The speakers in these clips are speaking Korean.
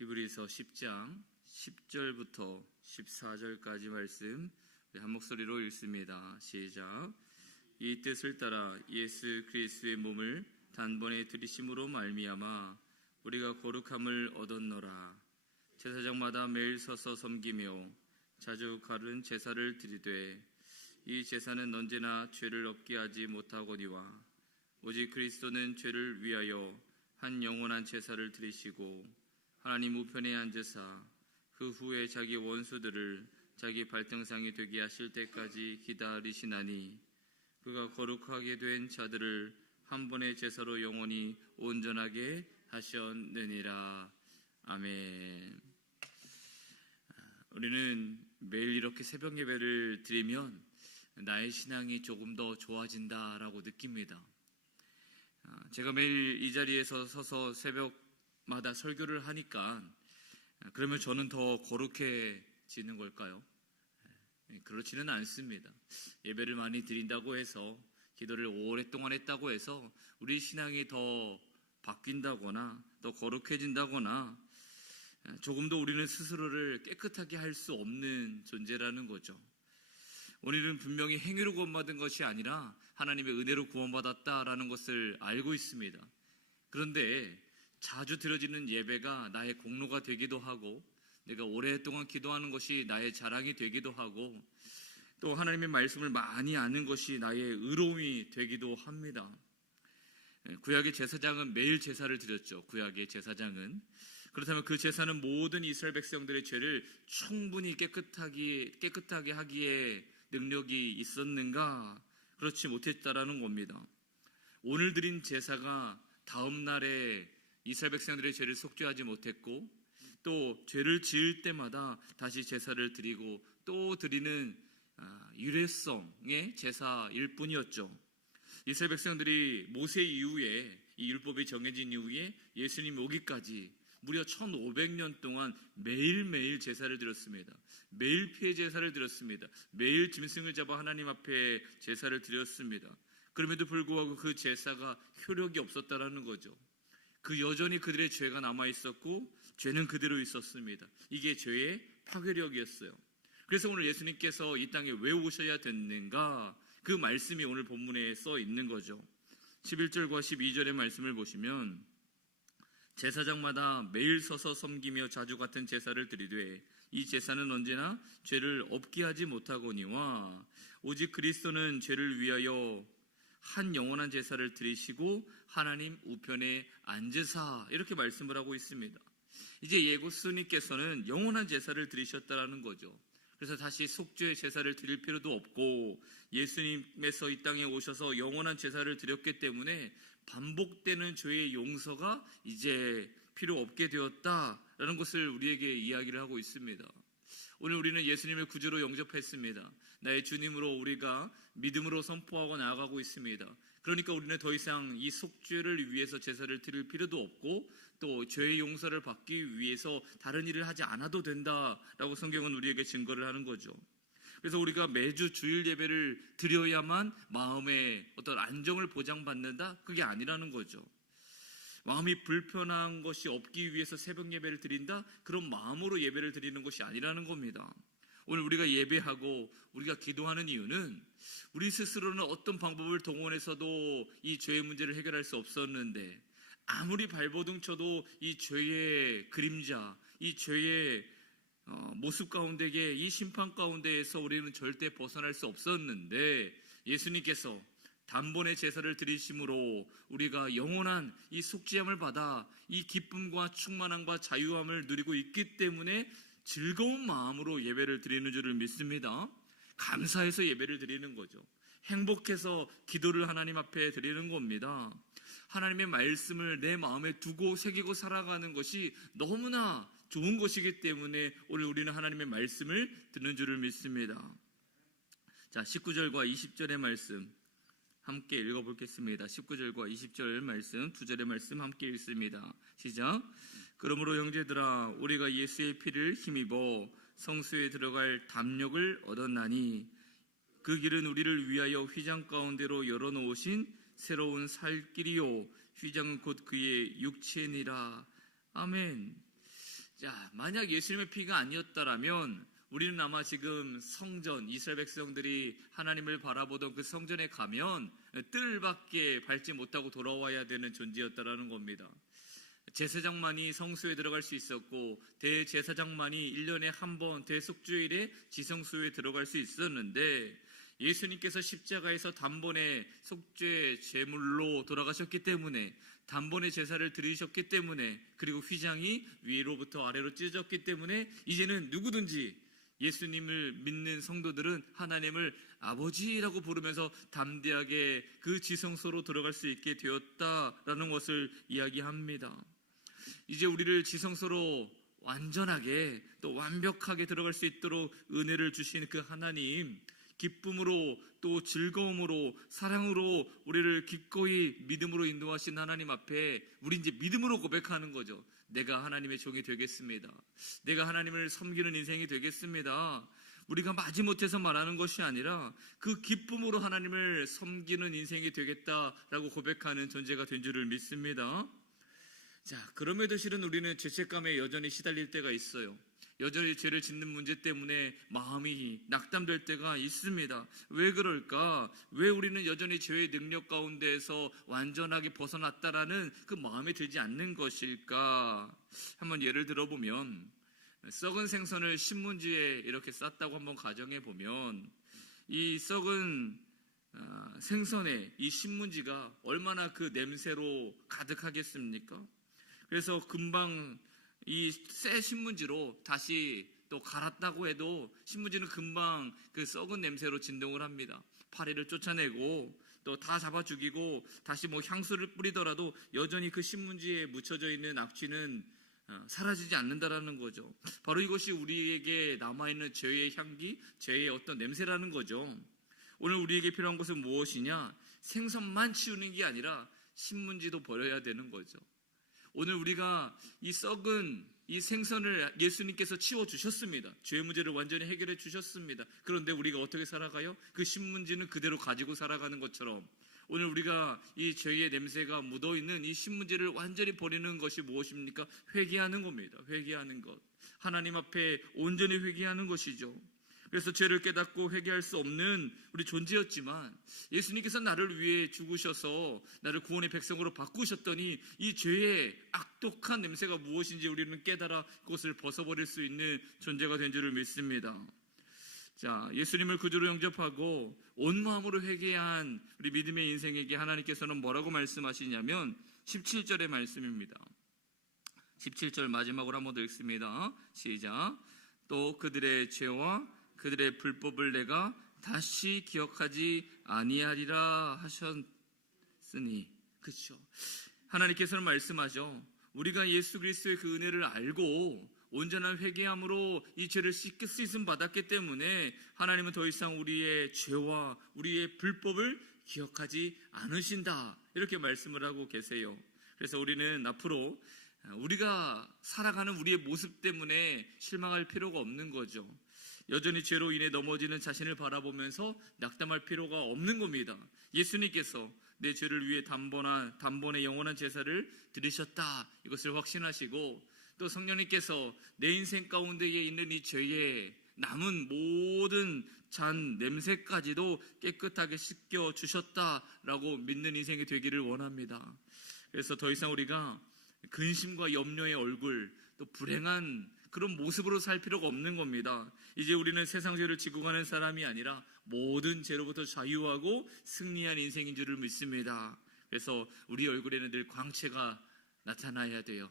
히브리서 10장 10절부터 14절까지 말씀 한 목소리로 읽습니다. 시작. 이 뜻을 따라 예수 그리스도의 몸을 단번에 들이심으로 말미암아 우리가 거룩함을 얻었노라. 제사장마다 매일 서서 섬기며 자주 가른 제사를 드리되 이 제사는 언제나 죄를 없게 하지 못하거니와 오직 그리스도는 죄를 위하여 한 영원한 제사를 드리시고 하나님 우편에 앉으사 그 후에 자기 원수들을 자기 발등상이 되게 하실 때까지 기다리시나니 그가 거룩하게 된 자들을 한 번의 제사로 영원히 온전하게 하셨느니라. 아멘. 우리는 매일 이렇게 새벽 예배를 드리면 나의 신앙이 조금 더 좋아진다라고 느낍니다. 아, 제가 매일 이 자리에서 서서 새벽 마다 설교를 하니까 아, 그러면 저는 더 거룩해지는 걸까요? 예, 그렇지는 않습니다. 예배를 많이 드린다고 해서 기도를 오랫동안 했다고 해서 우리 신앙이 더 바뀐다거나 더 거룩해진다거나 아, 조금 더 우리는 스스로를 깨끗하게 할 수 없는 존재라는 거죠. 오늘은 분명히 행위로 구원받은 것이 아니라 하나님의 은혜로 구원받았다라는 것을 알고 있습니다. 그런데 자주 드려지는 예배가 나의 공로가 되기도 하고 내가 오랫동안 기도하는 것이 나의 자랑이 되기도 하고 또 하나님의 말씀을 많이 아는 것이 나의 의로움이 되기도 합니다. 구약의 제사장은 매일 제사를 드렸죠. 구약의 제사장은 그렇다면 그 제사는 모든 이스라엘 백성들의 죄를 충분히 깨끗하게 깨끗하게 하기에 능력이 있었는가? 그렇지 못했다라는 겁니다. 오늘 드린 제사가 다음 날에 이스라엘 백성들의 죄를 속죄하지 못했고 또 죄를 지을 때마다 다시 제사를 드리고 또 드리는 아, 유례성의 제사일 뿐이었죠. 이스라엘 백성들이 모세 이후에 이 율법이 정해진 이후에 예수님 오기까지 무려 1500년 동안 매일매일 제사를 드렸습니다. 매일 피해 제사를 드렸습니다. 매일 짐승을 잡아 하나님 앞에 제사를 드렸습니다. 그럼에도 불구하고 그 제사가 효력이 없었다라는 거죠. 그 여전히 그들의 죄가 남아 있었고 죄는 그대로 있었습니다. 이게 죄의 파괴력이었어요. 그래서 오늘 예수님께서 이 땅에 왜 오셔야 됐는가? 그 말씀이 오늘 본문에 써 있는 거죠. 11절과 12절의 말씀을 보시면 제사장마다 매일 서서 섬기며 자주 같은 제사를 드리되 이 제사는 언제나 죄를 없게 하지 못하거니와 오직 그리스도는 죄를 위하여 한 영원한 제사를 드리시고 하나님 우편에 앉으사 이렇게 말씀을 하고 있습니다. 이제 예고스님께서는 영원한 제사를 드리셨다라는 거죠. 그래서 다시 속죄의 제사를 드릴 필요도 없고 예수님께서 이 땅에 오셔서 영원한 제사를 드렸기 때문에 반복되는 죄의 용서가 이제 필요 없게 되었다라는 것을 우리에게 이야기를 하고 있습니다. 오늘 우리는 예수님을 구주로 영접했습니다. 나의 주님으로 우리가 믿음으로 선포하고 나아가고 있습니다. 그러니까 우리는 더 이상 이 속죄를 위해서 제사를 드릴 필요도 없고 또 죄의 용서를 받기 위해서 다른 일을 하지 않아도 된다라고 성경은 우리에게 증거를 하는 거죠. 그래서 우리가 매주 주일 예배를 드려야만 마음의 어떤 안정을 보장받는다? 그게 아니라는 거죠. 마음이 불편한 것이 없기 위해서 새벽 예배를 드린다? 그런 마음으로 예배를 드리는 것이 아니라는 겁니다. 오늘 우리가 예배하고 우리가 기도하는 이유는 우리 스스로는 어떤 방법을 동원해서도 이 죄의 문제를 해결할 수 없었는데 아무리 발버둥 쳐도 이 죄의 그림자, 이 죄의 어, 모습 가운데에 이 심판 가운데에서 우리는 절대 벗어날 수 없었는데 예수님께서 단번에 제사를 드리심으로 우리가 영원한 이 속죄함을 받아 이 기쁨과 충만함과 자유함을 누리고 있기 때문에 즐거운 마음으로 예배를 드리는 줄을 믿습니다. 감사해서 예배를 드리는 거죠. 행복해서 기도를 하나님 앞에 드리는 겁니다. 하나님의 말씀을 내 마음에 두고 새기고 살아가는 것이 너무나 좋은 것이기 때문에 오늘 우리는 하나님의 말씀을 듣는 줄을 믿습니다. 자, 19절과 20절의 말씀 함께 읽어보겠습니다. 19절과 20절 말씀, 두 절의 말씀 함께 읽습니다. 시작. 그러므로 형제들아, 우리가 예수의 피를 힘입어 성수에 들어갈 담력을 얻었나니 그 길은 우리를 위하여 휘장 가운데로 열어놓으신 새로운 살 길이요. 휘장은 곧 그의 육체니라. 아멘. 자, 만약 예수님의 피가 아니었다라면 우리는 아마 지금 성전 이스라엘 백성들이 하나님을 바라보던 그 성전에 가면 뜰밖에 밟지 못하고 돌아와야 되는 존재였다라는 겁니다. 제사장만이 성수에 들어갈 수 있었고 대제사장만이 1년에 한 번 대속주일에 지성수에 들어갈 수 있었는데 예수님께서 십자가에서 단번에 속죄 제물로 돌아가셨기 때문에 단번에 제사를 드리셨기 때문에 그리고 휘장이 위로부터 아래로 찢어졌기 때문에 이제는 누구든지 예수님을 믿는 성도들은 하나님을 아버지라고 부르면서 담대하게 그 지성소로 들어갈 수 있게 되었다라는 것을 이야기합니다. 이제 우리를 지성소로 완전하게 또 완벽하게 들어갈 수 있도록 은혜를 주신 그 하나님, 기쁨으로 또 즐거움으로 사랑으로 우리를 기꺼이 믿음으로 인도하신 하나님 앞에 우리 이제 믿음으로 고백하는 거죠. 내가 하나님의 종이 되겠습니다. 내가 하나님을 섬기는 인생이 되겠습니다. 우리가 마지못해서 말하는 것이 아니라 그 기쁨으로 하나님을 섬기는 인생이 되겠다라고 고백하는 존재가 된 줄을 믿습니다. 자, 그럼에도 실은 우리는 죄책감에 여전히 시달릴 때가 있어요. 여전히 죄를 짓는 문제 때문에 마음이 낙담될 때가 있습니다. 왜 그럴까? 왜 우리는 여전히 죄의 능력 가운데에서 완전하게 벗어났다라는 그 마음에 들지 않는 것일까? 한번 예를 들어보면 썩은 생선을 신문지에 이렇게 쌌다고 한번 가정해 보면 이 썩은 아, 생선의 이 신문지가 얼마나 그 냄새로 가득하겠습니까? 그래서 금방 이 새 신문지로 다시 또 갈았다고 해도 신문지는 금방 그 썩은 냄새로 진동을 합니다. 파리를 쫓아내고 또 다 잡아 죽이고 다시 뭐 향수를 뿌리더라도 여전히 그 신문지에 묻혀져 있는 악취는 어, 사라지지 않는다라는 거죠. 바로 이것이 우리에게 남아있는 죄의 향기, 죄의 어떤 냄새라는 거죠. 오늘 우리에게 필요한 것은 무엇이냐? 생선만 치우는 게 아니라 신문지도 버려야 되는 거죠. 오늘 우리가 이 썩은 이 생선을 예수님께서 치워 주셨습니다. 죄 문제를 완전히 해결해 주셨습니다. 그런데 우리가 어떻게 살아가요? 그 신문지는 그대로 가지고 살아가는 것처럼 오늘 우리가 이 죄의 냄새가 묻어 있는 이 신문지를 완전히 버리는 것이 무엇입니까? 회개하는 겁니다. 회개하는 것. 하나님 앞에 온전히 회개하는 것이죠. 그래서 죄를 깨닫고 회개할 수 없는 우리 존재였지만 예수님께서 나를 위해 죽으셔서 나를 구원의 백성으로 바꾸셨더니 이 죄의 악독한 냄새가 무엇인지 우리는 깨달아 그것을 벗어버릴 수 있는 존재가 된 줄을 믿습니다. 자, 예수님을 구주로 영접하고 온 마음으로 회개한 우리 믿음의 인생에게 하나님께서는 뭐라고 말씀하시냐면 17절의 말씀입니다. 17절 마지막으로 한 번 더 읽습니다. 시작. 또 그들의 죄와 그들의 불법을 내가 다시 기억하지 아니하리라 하셨으니 그렇죠. 하나님께서는 말씀하죠. 우리가 예수 그리스도의 그 은혜를 알고 온전한 회개함으로 이 죄를 씻게 씻음 받았기 때문에 하나님은 더 이상 우리의 죄와 우리의 불법을 기억하지 않으신다. 이렇게 말씀을 하고 계세요. 그래서 우리는 앞으로 우리가 살아가는 우리의 모습 때문에 실망할 필요가 없는 거죠. 여전히 죄로 인해 넘어지는 자신을 바라보면서 낙담할 필요가 없는 겁니다. 예수님께서 내 죄를 위해 단번한 단번에 영원한 제사를 드리셨다. 이것을 확신하시고 또 성령님께서 내 인생 가운데에 있는 이 죄의 남은 모든 잔 냄새까지도 깨끗하게 씻겨 주셨다라고 믿는 인생이 되기를 원합니다. 그래서 더 이상 우리가 근심과 염려의 얼굴 또 불행한 그런 모습으로 살 필요가 없는 겁니다. 이제 우리는 세상 죄를 지고 가는 사람이 아니라 모든 죄로부터 자유하고 승리한 인생인 줄을 믿습니다. 그래서 우리 얼굴에는 늘 광채가 나타나야 돼요.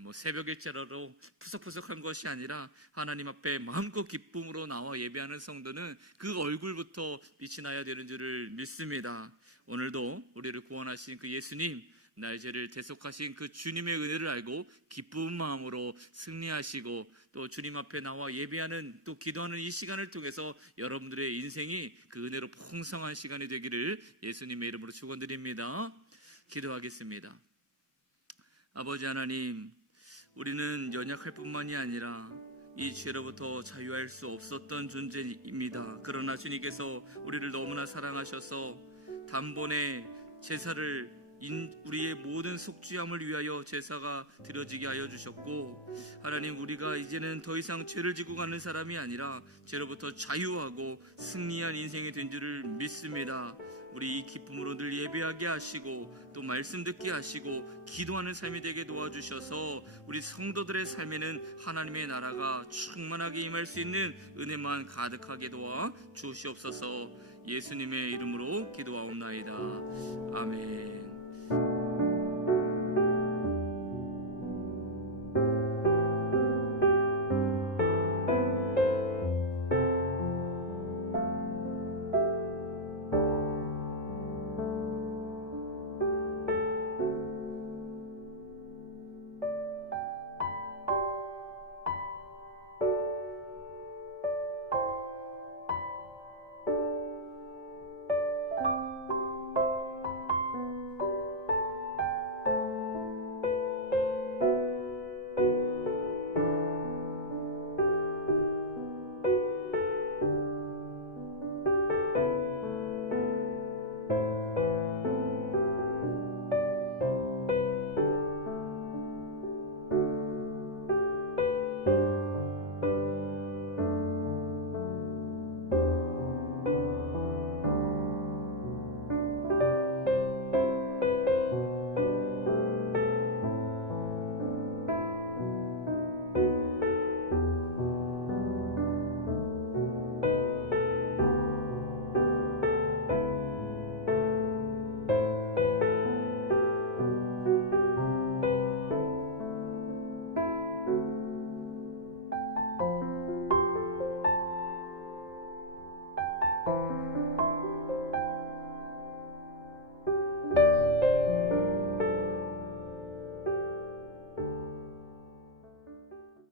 뭐 새벽 일자로 푸석푸석한 것이 아니라 하나님 앞에 마음껏 기쁨으로 나와 예배하는 성도는 그 얼굴부터 빛이 나야 되는 줄을 믿습니다. 오늘도 우리를 구원하신 그 예수님 나의 죄를 대속하신 그 주님의 은혜를 알고 기쁜 마음으로 승리하시고 또 주님 앞에 나와 예배하는 또 기도하는 이 시간을 통해서 여러분들의 인생이 그 은혜로 풍성한 시간이 되기를 예수님의 이름으로 축원드립니다. 기도하겠습니다. 아버지 하나님, 우리는 연약할 뿐만이 아니라 이 죄로부터 자유할 수 없었던 존재입니다. 그러나 주님께서 우리를 너무나 사랑하셔서 단번에 제사를 인- 우리의 모든 속죄함을 위하여 제사가 드려지게 하여 주셨고 하나님 우리가 이제는 더 이상 죄를 지고 가는 사람이 아니라 죄로부터 자유하고 승리한 인생이 된 줄을 믿습니다. 우리 이 기쁨으로 늘 예배하게 하시고 또 말씀 듣게 하시고 기도하는 삶이 되게 도와주셔서 우리 성도들의 삶에는 하나님의 나라가 충만하게 임할 수 있는 은혜만 가득하게 도와 주시옵소서 예수님의 이름으로 기도하옵나이다. 아멘.